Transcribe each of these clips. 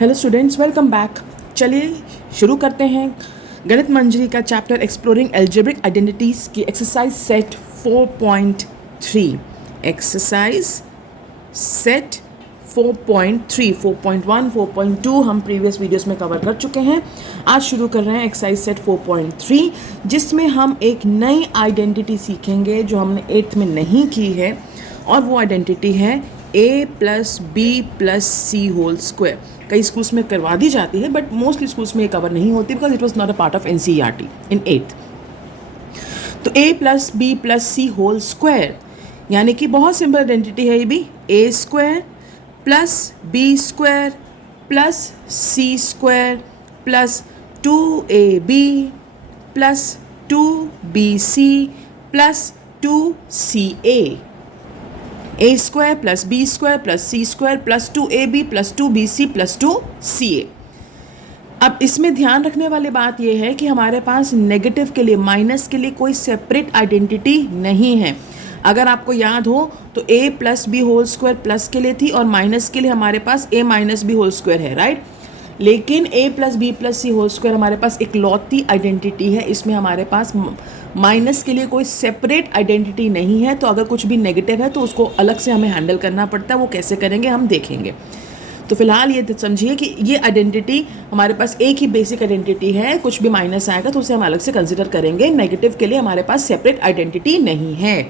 Hello students, welcome back. चलिए शुरू करते हैं गणित मंजरी का चैप्टर एक्सप्लोरिंग अलजेब्रिक आइडेंटिटीज़ की एक्सरसाइज सेट 4.3। एक्सरसाइज सेट 4.3, 4.1, 4.2 हम प्रीवियस वीडियोस में कवर कर चुके हैं। आज शुरू कर रहे हैं एक्सरसाइज सेट 4.3, जिसमें हम एक नई आइडेंटिटी सीखेंगे जो हमने 8th में नहीं की है, और वो आइडेंटिटी है a plus B plus C whole square. कई स्कूल्स में करवा दी जाती है, बट मोस्टली स्कूल्स में ये कवर नहीं होती because it was not a part of NCERT in 8th। तो a plus B plus C whole square यानी कि बहुत सिंपल आइडेंटिटी है ये भी, a square plus B square plus C square plus 2ab plus 2bc plus 2ca। a square plus B square plus C square plus 2ab plus 2bc plus 2ca। अब इसमें ध्यान रखने वाली बात यह है कि हमारे पास नेगेटिव के लिए, माइनस के लिए कोई सेपरेट आइडेंटिटी नहीं है। अगर आपको याद हो तो a plus B whole square plus के लिए थी और माइनस के लिए हमारे पास a minus B whole square है, राइट। लेकिन a plus B plus C whole square हमारे पास इकलौती आइडेंटिटी है। इसमें हमारे पास माइनस के लिए कोई सेपरेट आइडेंटिटी नहीं है। तो अगर कुछ भी नेगेटिव है तो उसको अलग से हमें हैंडल करना पड़ता है। वो कैसे करेंगे हम देखेंगे। तो फिलहाल ये समझिए कि ये आइडेंटिटी हमारे पास एक ही बेसिक आइडेंटिटी है। कुछ भी माइनस आएगा तो उसे हम अलग से कंसिडर करेंगे। नेगेटिव के लिए हमारे पास सेपरेट आइडेंटिटी नहीं है।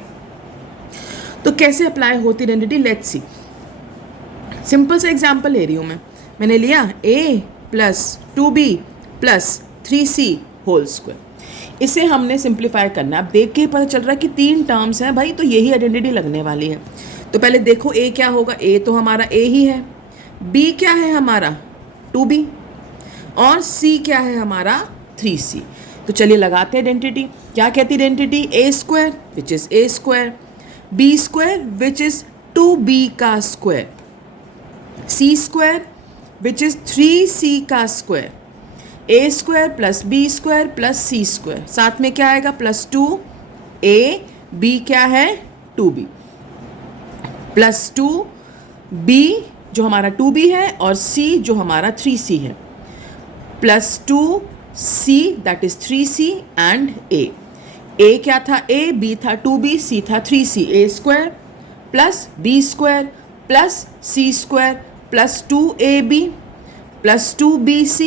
तो कैसे अप्लाई होती आइडेंटिटी, लेट्स सी। सिंपल सा एग्जाम्पल ले रही हूँ मैंने लिया a plus 2b plus 3c whole square. इसे हमने सिंप्लीफाई करना है। अब देख के ही पता चल रहा है कि 3 टर्म्स हैं भाई, तो यही आइडेंटिटी लगने वाली है। तो पहले देखो a क्या होगा। a तो हमारा a ही है, b क्या है हमारा 2b, और c क्या है हमारा 3c। तो चलिए लगाते हैं आइडेंटिटी। क्या कहती है identity? a square which is a square, b square which is 2b का square, c square which is 3c का square, a square plus B square plus C square, साथ में क्या आएगा प्लस 2a, b क्या है 2b, प्लस 2b जो हमारा 2b है और c जो हमारा 3c है, plus 2c that is 3c and a क्या था a, b था 2b, c था 3c। a square plus b square plus c square plus 2ab plus 2bc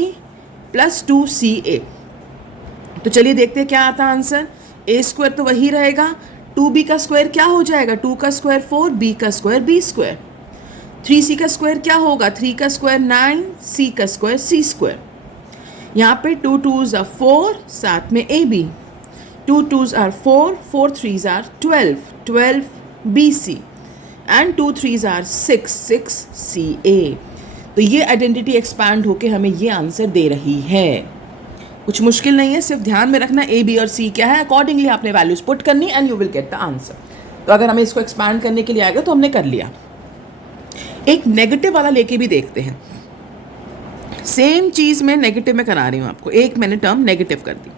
plus 2ca। तो चलिए देखते हैं क्या आता है आंसर। a स्क्वायर तो वही रहेगा, 2b का स्क्वायर क्या हो जाएगा 2 का स्क्वायर 4, b का स्क्वायर b स्क्वायर, 3c का स्क्वायर क्या होगा 3 का स्क्वायर 9, c का स्क्वायर c स्क्वायर। यहाँ पे 2 2s are 4, साथ में ab, 2 2s are 4, 4 3s are 12, 12bc and 2 3s are 6, 6ca। तो ये आइडेंटिटी एक्सपैंड होके हमें ये आंसर दे रही है। कुछ मुश्किल नहीं है, सिर्फ ध्यान में रखना a b और c क्या है, अकॉर्डिंगली आपने वैल्यूज पुट करनी and you will get the answer. तो अगर हमें इसको एक्सपैंड करने के लिए आएगा तो हमने कर लिया। एक नेगेटिव वाला लेके भी देखते हैं। सेम चीज़ मैं नेगेटिव में करा रही हूँ आपको। एक मैंने टर्म नेगेटिव कर दी,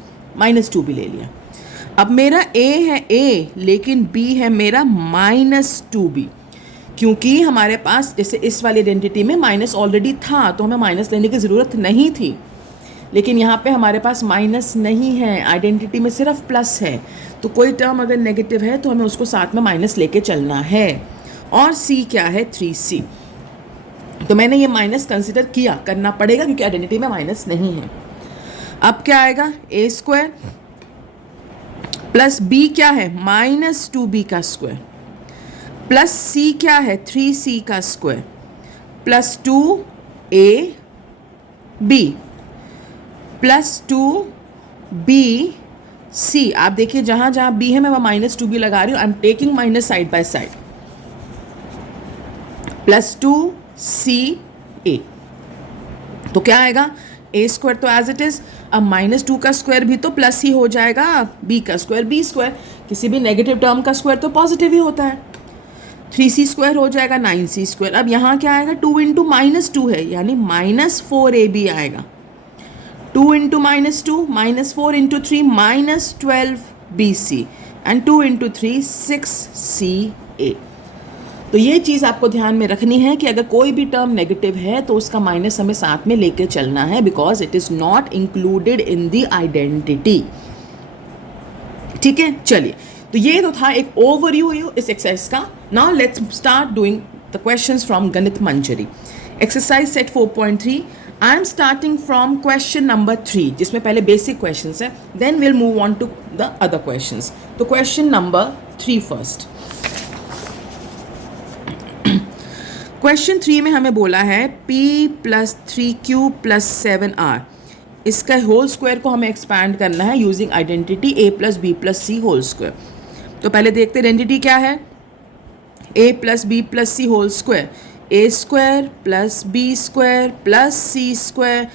-2 भी ले लिया। अब मेरा a है a, लेकिन b है मेरा -2b, क्योंकि हमारे पास जैसे इस वाली आइडेंटिटी में माइनस ऑलरेडी था तो हमें माइनस लेने की ज़रूरत नहीं थी। लेकिन यहाँ पे हमारे पास माइनस नहीं है, आइडेंटिटी में सिर्फ प्लस है। तो कोई टर्म अगर नेगेटिव है तो हमें उसको साथ में माइनस लेके चलना है। और c क्या है 3c। तो मैंने ये माइनस कंसिडर करना पड़ेगा क्योंकि आइडेंटिटी में माइनस नहीं है। अब क्या आएगा a स्क्वायर प्लस b क्या है -2b का स्क्वायर, प्लस c क्या है 3c का square, plus 2ab plus 2bc। आप देखिए जहाँ जहाँ b है मैं वहाँ -2b लगा रही हूँ। I am taking minus side by side, plus 2ca। तो क्या आएगा a स्क्वायर तो एज इट इज। अब -2 का स्क्वायर भी तो प्लस ही हो जाएगा, b का स्क्वायर b स्क्वायर, किसी भी नेगेटिव टर्म का स्क्वायर तो पॉजिटिव ही होता है। 3c स्क्वायर हो जाएगा 9c स्क्वायर। अब यहाँ क्या आएगा 2 इंटू -2 है यानी -4ab आएगा। 2 into -2 -4 into 3 -12bc and 2 into 3 6ca। तो ये चीज़ आपको ध्यान में रखनी है कि अगर कोई भी टर्म नेगेटिव है तो उसका माइनस हमें साथ में लेके चलना है, because it is not included in the identity. ठीक है, चलिए, तो ये तो था एक ओवरव्यू इस एक्सरसाइज का। Now let's start doing the questions from Ganit Manjari. Exercise set 4.3, I am starting from question number 3, जिसमें पहले बेसिक क्वेश्चंस है, then will move on to the other questions. तो क्वेश्चन नंबर 3 फर्स्ट। क्वेश्चन 3 में हमें बोला है p plus 3q plus 7r, इसका whole square को हमें एक्सपैंड करना है using identity a plus B plus C whole square. तो पहले देखते हैं आइडेंटिटी क्या है। a plus B plus C whole square, A square plus B square plus C square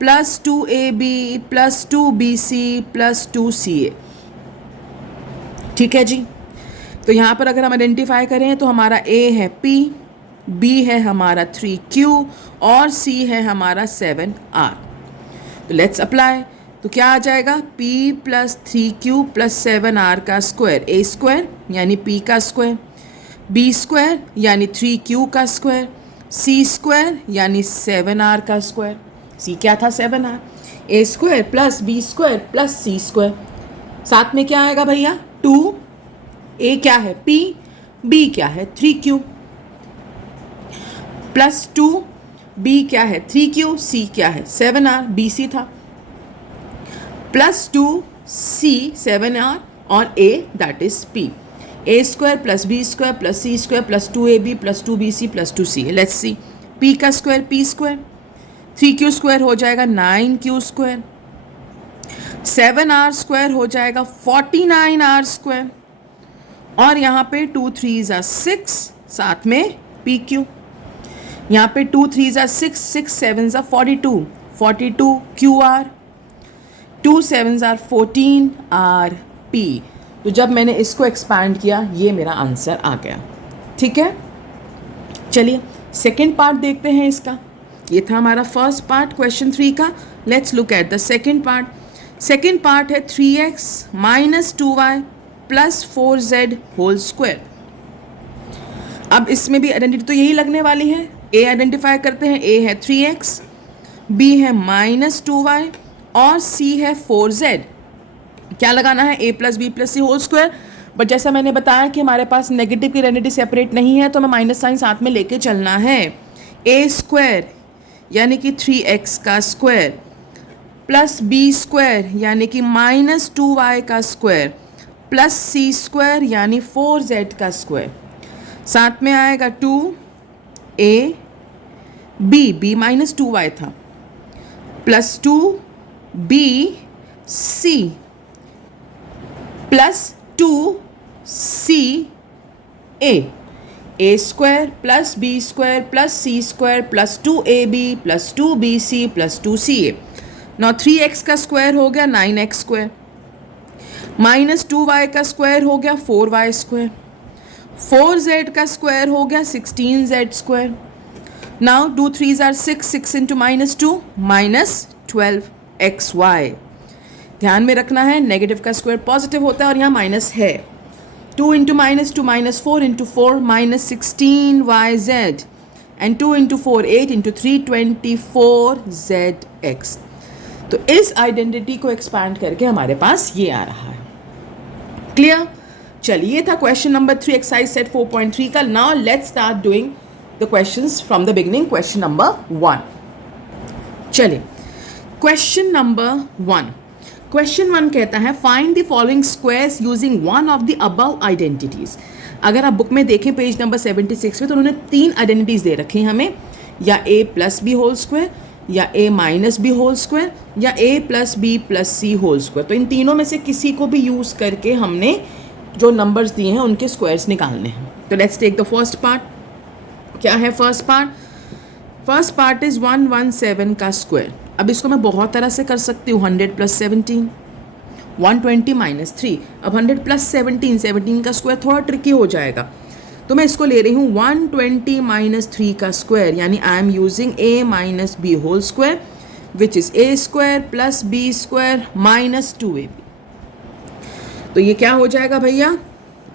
plus 2ab plus 2bc plus 2ca। ठीक है जी। तो यहाँ पर अगर हम आइडेंटिफाई करें तो हमारा a है p, b है हमारा 3q और c है हमारा 7r। तो लेट्स अप्लाई। तो क्या आ जाएगा, p plus 3q plus 7r का स्क्वायर, a स्क्वायर यानी p का स्क्वायर, b स्क्वायर यानी 3q का स्क्वायर, c स्क्वायर यानी 7r का स्क्वायर। c क्या था, 7r। a square plus b square plus c square, साथ में क्या आएगा भैया, 2, a क्या है p, b क्या है 3q प्लस 2, b क्या है 3q, c क्या है 7r, bc था, प्लस 2 c 7r और a that is p। a square plus b square plus c square plus 2ab plus 2bc plus 2c। Let's see, p का square p square, 3q square हो जाएगा 9q square, 7r square हो जाएगा 49r square, और यहाँ पे 2 3s are 6, साथ में pq। यहाँ पे 2 3s are 6, 6 7s are 42, 42 qr, 2 7s are 14 rp। तो जब मैंने इसको एक्सपैंड किया ये मेरा आंसर आ गया। ठीक है, चलिए सेकेंड पार्ट देखते हैं इसका। ये था हमारा फर्स्ट पार्ट क्वेश्चन 3 का। Let's look at the second part. Second part है 3x minus 2y plus 4z whole square. अब इसमें भी आइडेंटिटी तो यही लगने वाली है। a आइडेंटिफाई करते हैं, a है 3x, b है माइनस 2y और c है 4z। क्या लगाना है, a plus B plus C whole square. But जैसा मैंने बताया कि हमारे पास नेगेटिव की आइडेंटिटी सेपरेट नहीं है, तो हमें माइनस साइन साथ में लेके चलना है। a स्क्वायर यानी कि 3x का स्क्वायर प्लस b स्क्वायर यानी कि माइनस 2y का स्क्वायर प्लस c स्क्वायर यानी 4z का स्क्वायर, साथ में आएगा 2a b माइनस 2y था plus 2b c plus 2c a square plus b square plus c square plus 2ab plus 2bc plus 2ca। Now 3x का square हो गया 9x square, minus 2y का square हो गया 4y square, 4z का square हो गया 16z square. Now 2 3s are 6, 6 into minus 2 minus 12xy। ध्यान में रखना है नेगेटिव का स्क्वायर पॉजिटिव होता है और यहाँ माइनस है। 2 into minus 2 minus 4 into 4 minus 16yz and 2 into 4 8 into 3 24zx। तो इस आइडेंटिटी को एक्सपैंड करके हमारे पास ये आ रहा है। क्लियर? चलिए, था क्वेश्चन नंबर 3 एक्सरसाइज सेट 4.3 का। Now let's start doing the questions from the beginning. Question number 1। चलिए, क्वेश्चन नंबर 1। क्वेश्चन 1 कहता है find the following squares using one of the above identities. अगर आप बुक में देखें पेज नंबर 76 में, तो उन्होंने 3 आइडेंटिटीज दे रखी हैं हमें, या a plus B whole square, या a minus B whole square, या a plus B plus C whole square. तो इन तीनों में से किसी को भी यूज़ करके हमने जो नंबर्स दिए हैं उनके स्क्वायर्स निकालने हैं। तो let's take the first part. क्या है first part? First part is 117 का स्क्वायर। अब इसको मैं बहुत तरह से कर सकती हूँ। 100 प्लस 17, 120 माइनस 3। अब 100 प्लस 17, 17 का स्क्वायर थोड़ा ट्रिकी हो जाएगा, तो मैं इसको ले रही हूँ 120 माइनस 3 का स्क्वायर, यानी I am using a minus B whole square which is a square plus B square minus 2ab। तो ये क्या हो जाएगा भैया,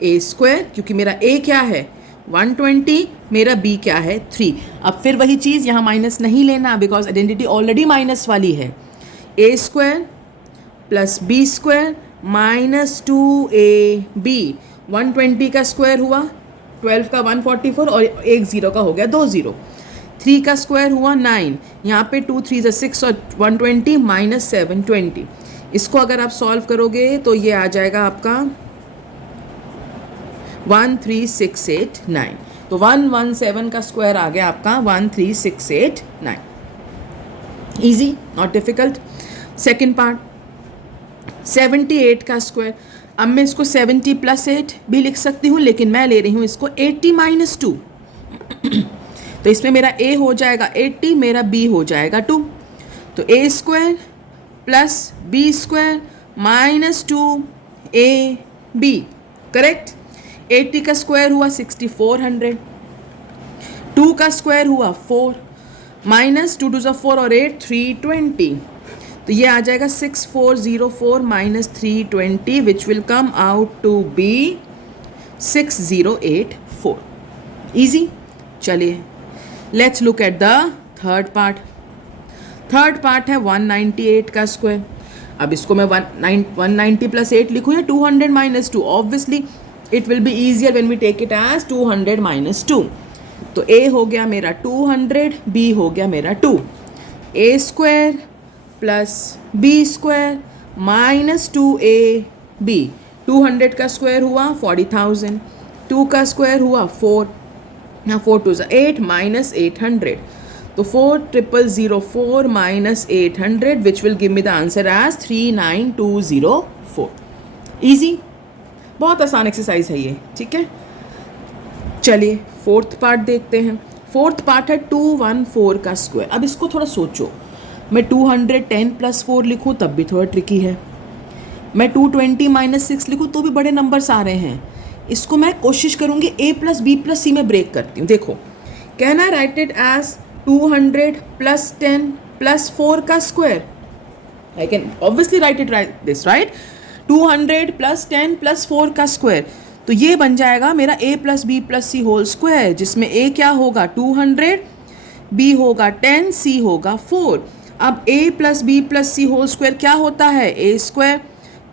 a स्क्वायर, क्योंकि मेरा a क्या है 120, मेरा b क्या है 3। अब फिर वही चीज़, यहाँ माइनस नहीं लेना बिकॉज आइडेंटिटी ऑलरेडी माइनस वाली है। a square plus b square minus 2ab, 120 का स्क्वायर हुआ 12 का 144 और एक ज़ीरो का हो गया 2 ज़ीरो। 3 का स्क्वायर हुआ 9, यहाँ पे 2 3 6 और 120 माइनस 720। इसको अगर आप सॉल्व करोगे तो ये आ जाएगा आपका 13689। तो 117 का स्क्वायर आ गया आपका 13689। Easy, not difficult. Second part 78 का स्क्वायर। अब मैं इसको 70 प्लस 8 भी लिख सकती हूँ, लेकिन मैं ले रही हूँ इसको 80 माइनस 2। तो इसमें मेरा a हो जाएगा 80, मेरा b हो जाएगा 2। तो a square plus b square minus 2ab, correct. 80 का स्क्वायर हुआ 6400, 2 का स्क्वायर हुआ 4, माइनस 2 2 4 और 8 320। तो ये आ जाएगा 6404 minus 320 which will come out to be 6084। Easy. चलिए let's look at the third part. Third part है 198 का स्क्वायर। अब इसको मैं 190 प्लस 8 लिखूँ या 200 minus 2? Obviously it will be easier when we take it as 200 minus 2। तो a हो गया मेरा 200, b हो गया मेरा 2। a square plus b square minus 2ab, 200 का स्क्वायर हुआ 40,000, 2 का स्क्वायर हुआ 4, यहाँ 4 2 8 माइनस 800। तो 4,004 minus 800 which will give me the answer as 39204। Easy, बहुत आसान एक्सरसाइज है ये, ठीक है। चलिए फोर्थ पार्ट देखते हैं। फोर्थ पार्ट है 214 का स्क्वायर। अब इसको थोड़ा सोचो, मैं 210 प्लस 4 लिखूँ तब भी थोड़ा ट्रिकी है, मैं 220 माइनस 6 लिखूँ तो भी बड़े नंबर्स आ रहे हैं। इसको मैं कोशिश करूँगी a plus B plus C में ब्रेक करती हूँ। देखो, can I write it as 200 plus 10 plus 4 का square? I can obviously write it this, right. 200 plus 10 plus 4 का स्क्वायर, तो ये बन जाएगा मेरा a plus B plus C whole square, जिसमें a क्या होगा 200, b होगा 10, c होगा 4। अब a plus B plus C whole square क्या होता है? a square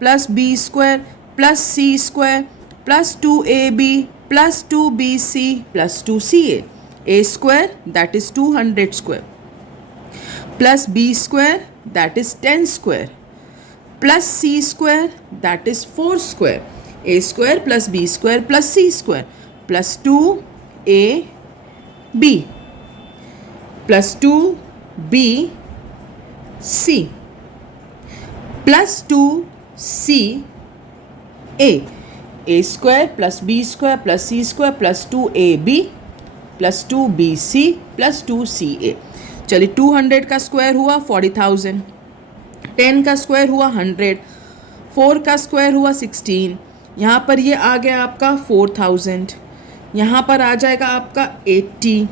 plus b square plus c square plus 2ab plus 2bc plus 2ca। a square that is 200 square plus b square that is 10 square plus c square that is 4 square. a square plus b square plus c square plus 2ab plus 2bc plus 2ca। a square plus b square plus c square plus 2ab plus 2bc plus 2ca। चलिए 200 का square हुआ 40,000, 10 का square हुआ 100, 4 का square हुआ 16, यहाँ पर ये आ गया आपका 4000, यहाँ पर आ जाएगा आपका 80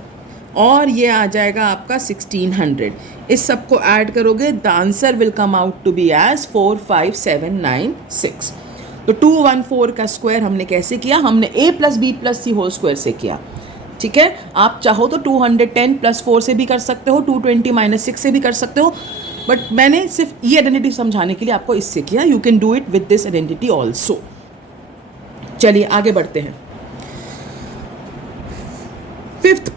और ये आ जाएगा आपका 1600। इस सब को ऐड करोगे the answer will come out to be as 45796। तो 214 का स्क्वायर हमने कैसे किया? हमने a plus B plus C whole square से किया, ठीक है। आप चाहो तो 210 प्लस 4 से भी कर सकते हो, 220 माइनस 6 से भी कर सकते हो, बट मैंने सिर्फ ये आइडेंटिटी समझाने के लिए आपको इससे किया। You can do it with this identity also. चलिए आगे बढ़ते हैं। फिफ्थ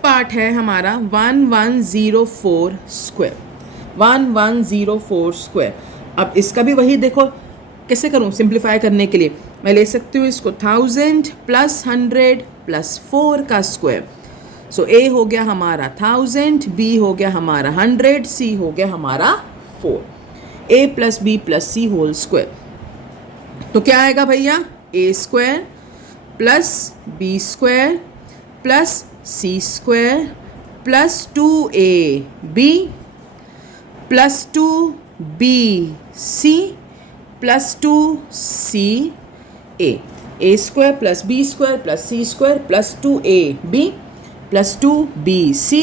पार्ट है हमारा 1104 स्क्वायर। 1104 स्क्वायर। अब इसका भी वही देखो कैसे करूं सिंप्लीफाई करने के लिए। मैं ले सकती हूँ इसको 1000 प्लस 100 प्लस 4 का स्क्वायर। सो a हो गया हमारा 1000, b हो गया हमारा 100, c हो गया हमारा 4। a plus B plus C whole square, तो क्या आएगा भैया? a square plus B square plus C square plus 2ab plus 2bc plus 2ca। a square plus B square plus C square plus 2ab plus 2bc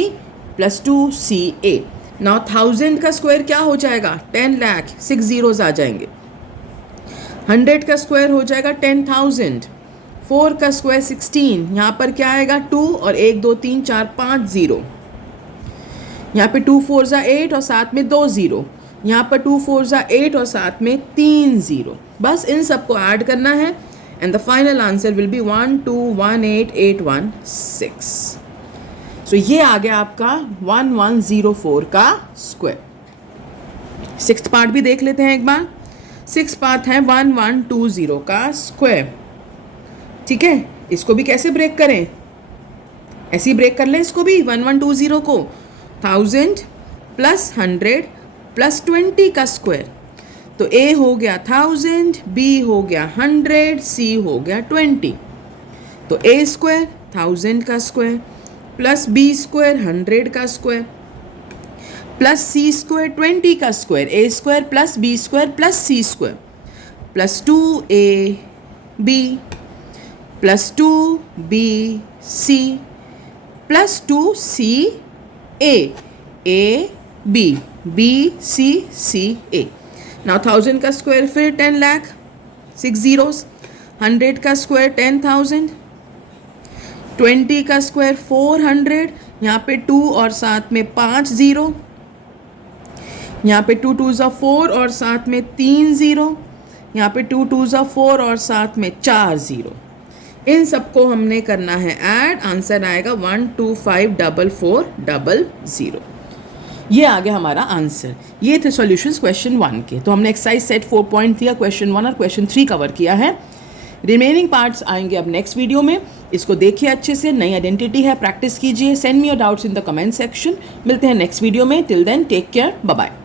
plus 2ca। Now 1000 का square क्या हो जाएगा? 10 lakh, 6 zeros आ जाएंगे। 100 का square हो जाएगा 10,000, 4 का square 16, यहाँ पर क्या आएगा 2 और 1 2 3 4 5 0, यहाँ पे 2 4 ज़ा 8 और साथ में 2 0, यहाँ पर 2 4 ज़ा 8 और साथ में 3 0। बस इन सबको ऐड करना है and the final answer will be 1218816। सो ये आ गया आपका 1104 का स्क्वायर। सिक्स्थ पार्ट भी देख लेते हैं एक बार। सिक्स्थ पार्ट है 1120 का स्क्वायर। ठीक है, इसको भी कैसे ब्रेक करें, ऐसे ही ब्रेक कर लें इसको भी। 1120 को 1000 प्लस 100 प्लस 20 का स्क्वायर, तो A हो गया 1000, B हो गया 100, C हो गया 20। तो A स्क्वायर 1000 का स्क्वायर प्लस B स्क्वायर 100 का स्क्वायर प्लस C स्क्वायर 20 का square, A square plus B square plus C square plus 2AB plus 2BC plus 2CA, AB, BCCA। Now 1000 का स्क्वायर फिर 10 लाख, 6 zeros, 100 का square 10,000, 20 का square 400, यहाँ पे 2 और साथ में 5 0, यहाँ पे 2 2 ज़ा 4 और साथ में 3 0, यहाँ पे 2 2 ज़ा 4 और साथ में 4 0। इन सबको हमने करना है ऐड, आंसर आएगा 1254400। ये आ गया हमारा आंसर। ये थे सॉल्यूशंस क्वेश्चन 1 के। तो हमने एक्सरसाइज सेट 4.3 क्वेश्चन 1 और क्वेश्चन 3 कवर किया है। रिमेनिंग पार्ट्स आएंगे अब नेक्स्ट वीडियो में। इसको देखिए अच्छे से, नई आइडेंटिटी है, प्रैक्टिस कीजिए। Send me your doubts in the comment section. मिलते हैं नेक्स्ट वीडियो में। Till then take care, bye bye.